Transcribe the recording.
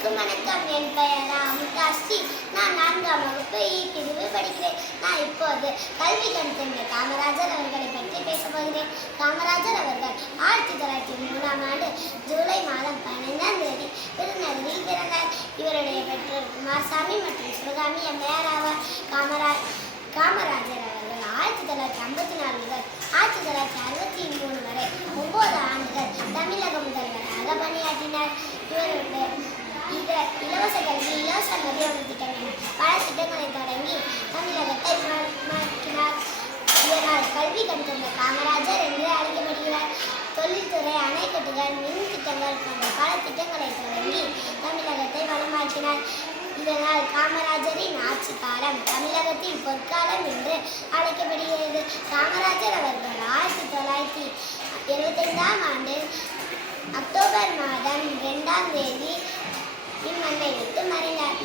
அனைவருக்கும் வணக்கம். என் பெயர் அமுதாஸ்ரீ. நான் 4ஆம் வகுப்பு பிரிவு படிக்கிறேன். நான் இப்போது கல்வி கண் தந்த காமராஜர் அவர்களை பற்றி பேசப் போகிறேன். காமராஜர் அவர்கள் 1903ஆம் ஆண்டு ஜூலை மாதம் 15ஆம் தேதி விருதுநகரில் பிறந்தார். இவருடைய பெற்றோர் குமாரசாமி மற்றும் சிவகாமி அம்மையார் ஆவார். காமராஜர் அவர்கள் 1954 முதல் 1963 வரை 9 ஆண்டுகள் தமிழக முதல்வராக பணியாற்றினார். இலவச கல்வி, இலவச மதிய திட்டம் என பல திட்டங்களை தொடங்கி தமிழகத்தை மாற்றினார். இதனால் கல்வி கண் தந்த காமராஜர் என்று அழைக்கப்படுகிறார். தொழில்துறை, அணைக்கட்டுகள், மின் திட்டங்கள் போன்ற பல திட்டங்களை தொடங்கி தமிழகத்தை வளமாக்கினார். இதனால் காமராஜரின் ஆட்சி காலம் தமிழகத்தின் பொற்காலம் என்று அழைக்கப்படுகிறது. காமராஜர் அவர்கள் 1975ஆம் ஆண்டு அக்டோபர் மாதம் 2ஆம் தேதி இம்மண்ணை விட்டு மறைந்தார்.